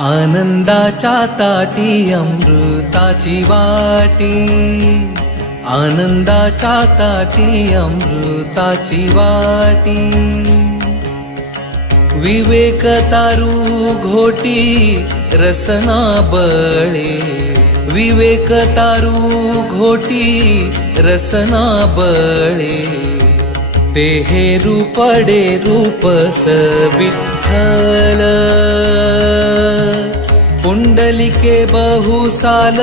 आनंदाच्या ताटी अमृताची वाटी. आनंदाच्या ताटी अमृताची वाटी. विवेक तारू घोटी रसना बळे विवेक तारू घोटी रसना बळे ते हे रूपडे रूपस विठ्ठल पुंडलिके बहुसाल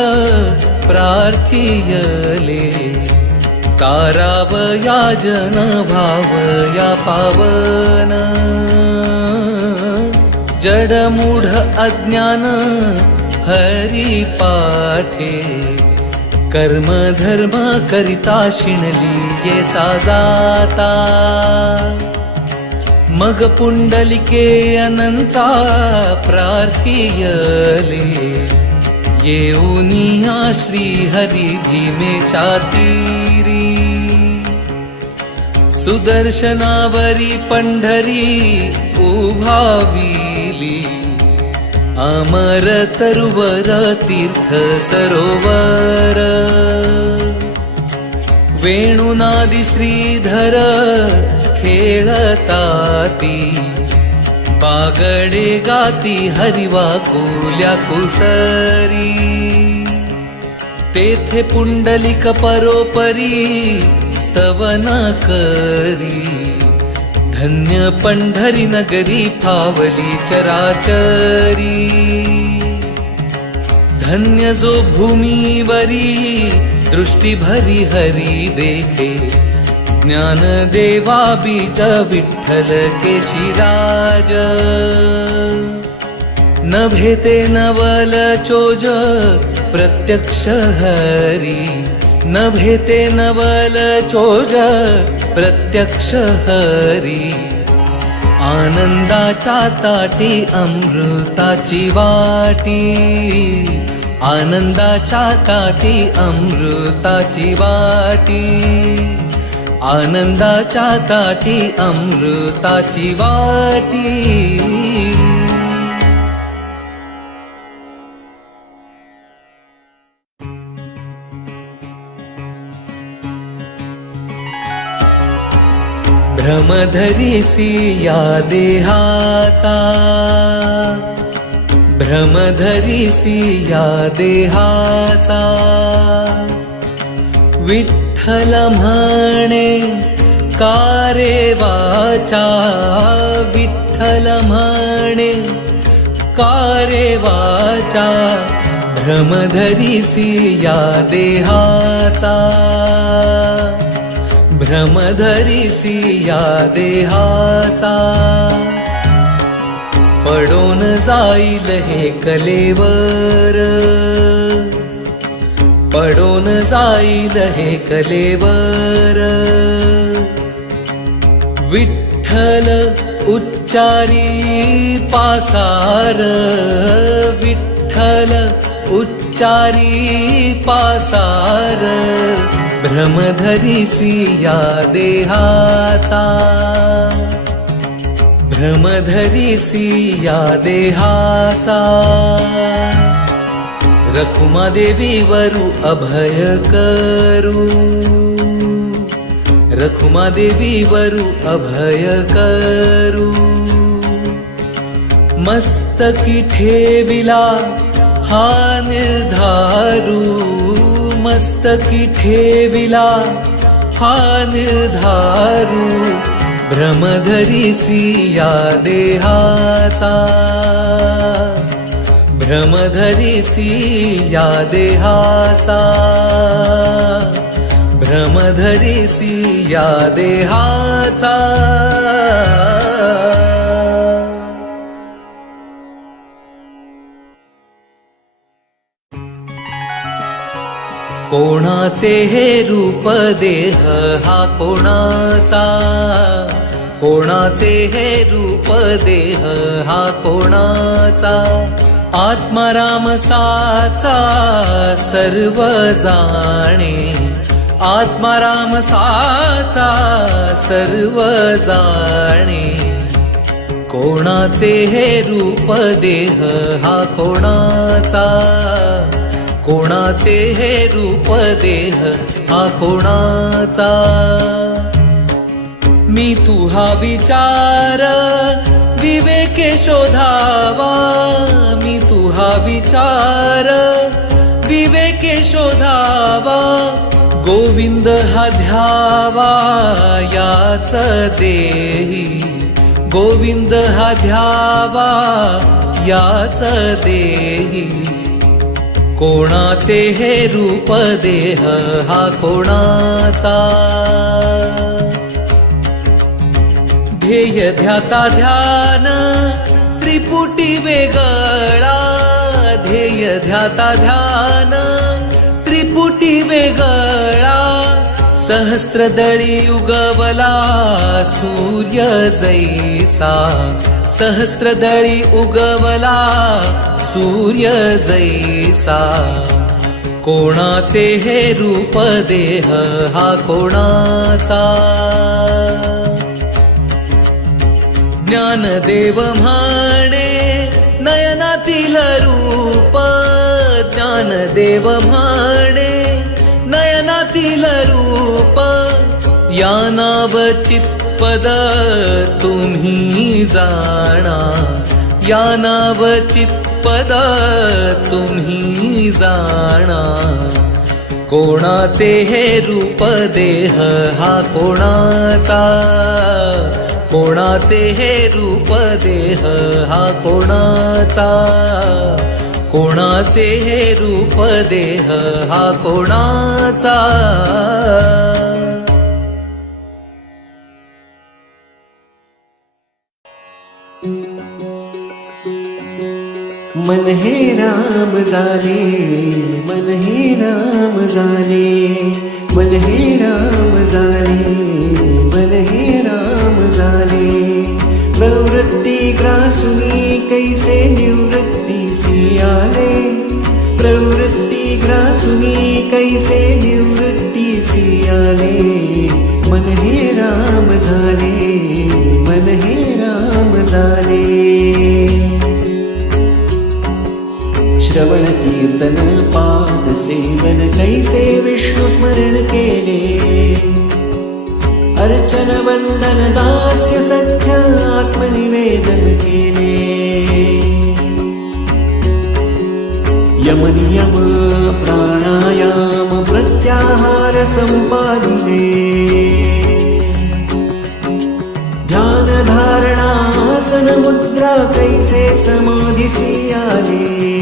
प्रार्थियले। तारावया जन भावया पावन। जडमूढ अज्ञान हरी पाठे कर्म धर्म करिता शिणली येता जाता मगपुण्डलिके अनन्ता प्रार्थीयले। ये ऊनिः श्रीहरि धीमे चातिरी। सुदर्शनावरी पण्ढरी ओ भावीली अमरतरुवरतीर्थ सरोवर। वेणुनादि श्रीधर खेळताती. बागडे गाती हरिवा कोल्या कुसरी. तेथे पुंडलिक परोपरी स्तवन करी. धन्य पंढरी नगरी फावली चराचरी. धन्य जो भूमीवरी दृष्टी भरी हरी देखे. ज्ञान देवा बीज विठ्ठल केशिराज. नभे ते नवल चोज प्रत्यक्ष हरी. नभे ते नवल चोज प्रत्यक्ष हरी. आनंदाच्या ताटी अमृताची वाटी. आनंदाच्या ताटी अमृताची वाटी. आनंदाच्या ताठी अमृताची वाटी. भ्रमधरिसी या देहाचा. भ्रमधरिसी या देहाचा. विठ्ठल विठ्ठल म्हणे कारे वाचा विठ्ठल म्हणे कारे वाचा भ्रमधरिसी या देहाचा. भ्रमधरिसी या देहाचा. पडून जाईल हे कलेवर. पडून जाईल हे कलेवर. विठ्ठल उच्चारी पासार. विठ्ठल उच्चारी पासार. भ्रमधरिसी या देहाचा. भ्रमधरिसी या देहाचा. रखुमा देवी वरु अभय करू। रखुमा देवी वरु अभय करू। मस्तकी ठेविला हा निर्धारू। मस्तकी ठेविला हा निर्धारू। भ्रमधरिसी या देहाचा। भ्रमधरिसी या देहाचा. भ्रमधरिसी या देहाचा. कोणाचे हे रूप देह हा कोणाचा? कोणाचे हे रूप देह हा कोणाचा? आत्माराम साचा सर्व जाणे आत्माराम साचा सर्व जाणे कोणाचे हे रूप देह हा कोणाचा? कोणाचे हे रूप देह हा कोणाचा? मी तुहा विचार विवेके शोधावा मी तुहा विचार. विवेके शोधावा गोविंद हा ध्यावा याच देही. गोविंद हा ध्यावा याच देही. कोणाचे हे रूप देह हा कोणाचा? ध्येय ध्याता ध्यान त्रिपुटी वेगळा. ध्येय ध्याता ध्यान त्रिपुटी वेगळा. सहस्त्रदळी उगवला सूर्य जैसा. सहस्त्रदळी उगवला सूर्य जैसा. कोणाचे हे रूप देह हा कोणाचा? ज्ञानदेव म्हणे नयनातील रूप ज्ञानदेव म्हणे नयनातील रूप या नाव चित्पद तुम्ही जाणा. या नाव चित्पद तुम्ही जाणा. कोणाचे हे रूप देह हा कोणाचा? कोणाचे हे रूप देह? हा कोणाचा? कोणाचे हे रूप देह? हा कोणाचा? मन हे राम झाले मन हे राम झाले मन हे राम झाले मन हे ग्रासुनी कैसे निवृत्ती सियाले। प्रवृत्ती ग्रासुनी कैसे निवृत्ती सियाले। मन हे राम झाले मन हे राम झाले श्रवण कीर्तन पाद सेवन कैसे विष्णु स्मरण केले अर्चनवन्दनदास्य सख्यात्मनिवेदनकेरे यमनियम प्राणायामप्रत्याहारसम्पादिते दानधारणासनमुद्राकैसे समाधिसीयादि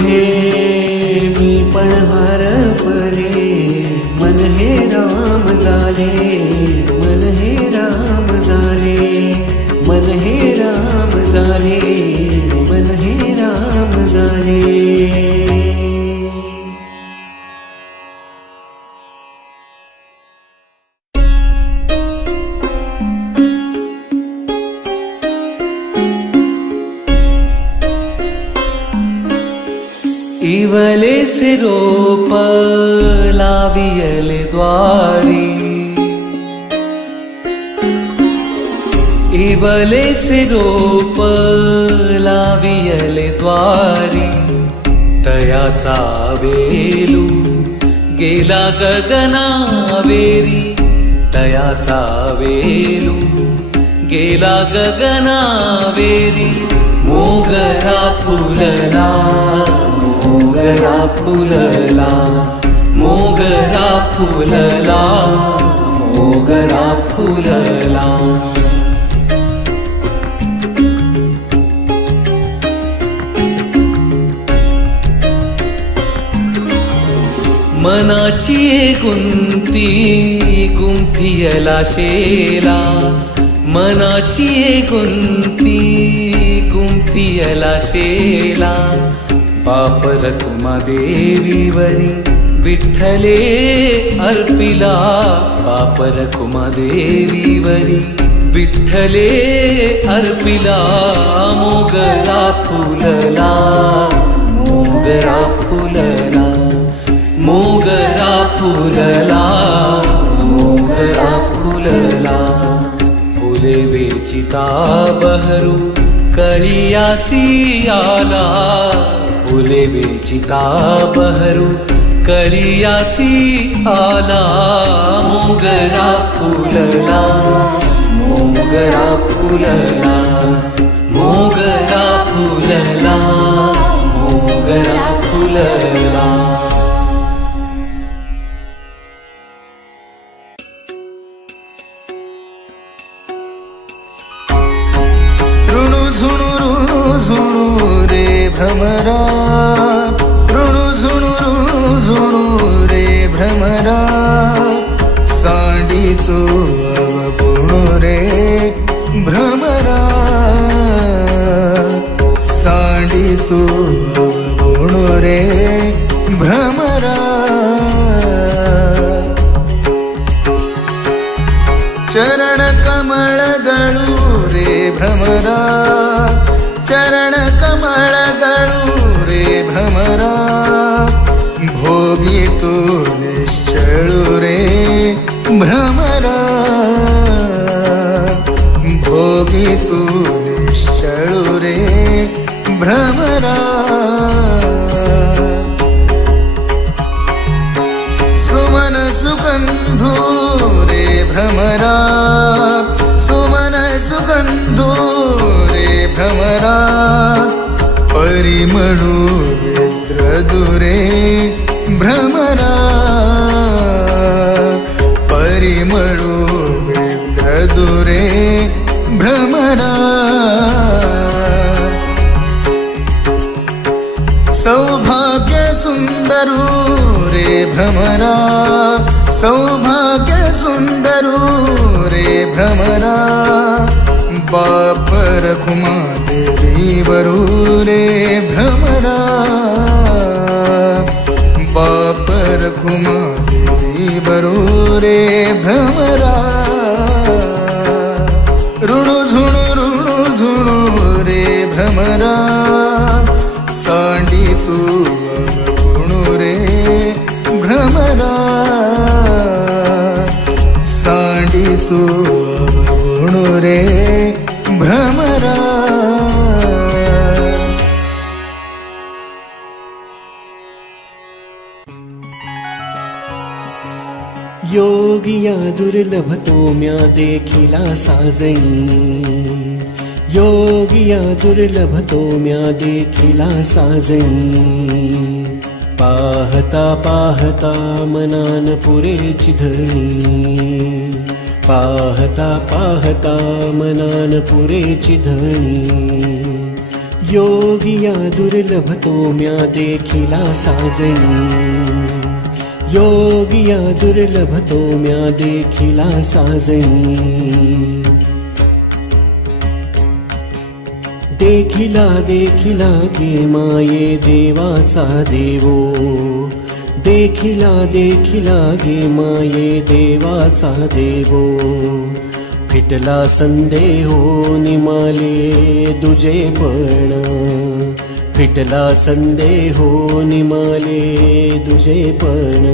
माझे रोप लावियले द्वारी। इवले से रोप लावियले द्वारी। तयाचा वेलू गेला गगनावेरी तयाचा वेलू गेला गगनावेरी मोगरा फुलला। मोगरा फुलला मोगरा फुलला मोगरा फुलला. मनाची गुंती गुंफियला शेला. मनाची गुंती गुंफियला शेला. पाप देवीवरी विठ्ठले अर्पिला पाप देवीवरी विठ्ठले अर्पिला मोगरा फुलला मोगरा फुलला मोगरा फुलला मोगरा फुलला. फुले वेचिता बहरू करियासी आला. फुले वेचिता बहरू कलियासी आला मोगरा फुलला मोगरा फुलला मोगरा फुलला मोगरा फुलला. सांडी तू अवगुणु रे चळू रे भ्रमरा. सुमन सुगंधू रे भ्रमरा. सुमन सुगंधू रे भ्रमरा. परिमळू वेद्रदुरे भ्रमरा. परिमळू वेद्रदुरे भ्रमरा. सुंदरू रे भ्रमरा सौभाग्य सुंदरू रे भ्रमरा बाप रघुमा देवी वरू रे भ्रमरा बाप रघुमा देवी वरू रे भ्रमरा ऋणु झुणु ऋणु झुणु रे भ्रमरा सांडी तू तू अवगुणु रे भ्रमरा. योगिया दुर्लभतो म्या देखिला साजई योगिया दुर्लभतो म्या देखिला साजई पाहता पाहता मनान पुरेची धरणी. पाहता पाहता मनान पुरेची धणी योगिया दुर्लभतो म्या देखिला साजणी. योगिया दुर्लभतो म्या देखिला साजणी. देखिला देखिला गे माये देवाचा देवो. देखिला देखिला गे माये देवाचा देवो. फिटला संदेहो निमाले दुजे पण. फिटला संदेहो निमाले दुजे पण.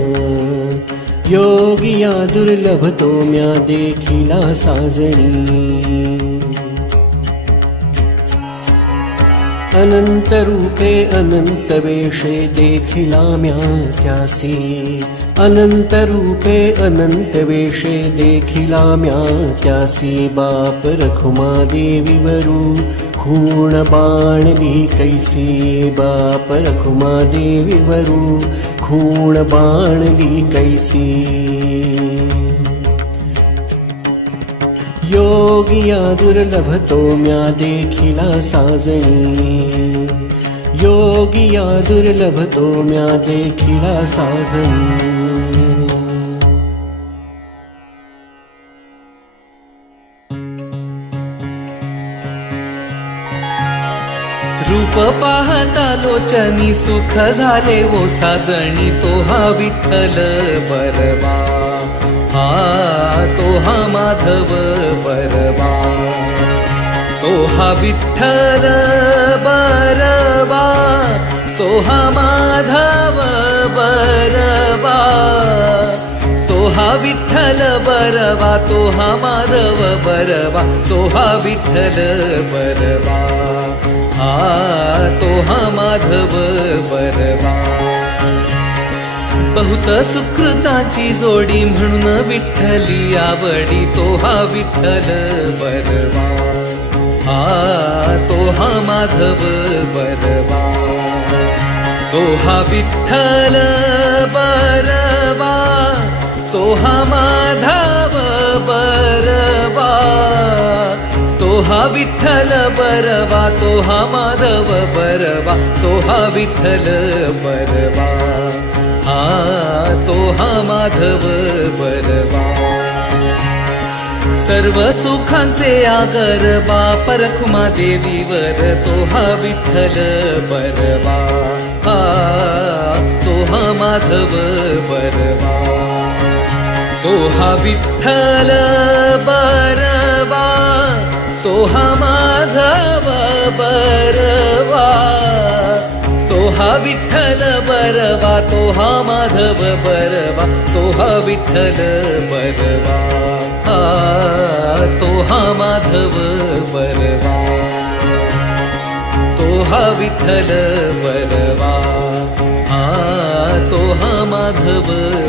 योगिया दुर्लभतो म्या देखिला साजणी. अनन्तरूपे अनन्तवेषे देखिला म्या क्या सी अनन्तरूपे अनन्तवेशे देखिला म्या क्यासी बाप रखुमादेवीवरु खूणबाणली कैसी बाप रखुमादेवीवरु खूणबाणली कैसी योगिया दुर्लभतो म्या देखिला साजणी. योगिया दुर्लभतो म्या देखिला साजणी. रूप पाहता लोचनी सुख झाले ओ साजणी तो हा विठ्ठल बरवा. तो हा माधव बरवा तो हा विठ्ठल बरवा तो हा माधव बरवा तो हा विठ्ठल बरवा तो हा माधव बरवा तो हा विठ्ठल बरवा हा तो हा माधव बरवा बहुत सुकृताची जोडी म्हणून विठ्ठली आवडी तो हा विठ्ठल बरवा हा तो हा माधव बरवा तो हा विठ्ठल बरवा तो हा माधव बरवा हा विठ्ठल बरवा तो हा माधव बरवा तो हा विठ्ठल बरवा. हा तो हा माधव बरवा. सर्व सुखांचे आगर बा परखुमा देवीवर तो हा विठ्ठल बरवा. हा तो हा माधव बरवा. तो हा विठ्ठल बरवा. तो हा माझा बरवा तो हा विठ्ठल बरवा तो हा माधव बरवा तो हा विठ्ठल बरवा. तो हा माधव बरवा. तो हा विठ्ठल बरवा. हा तो हा माधव बरवा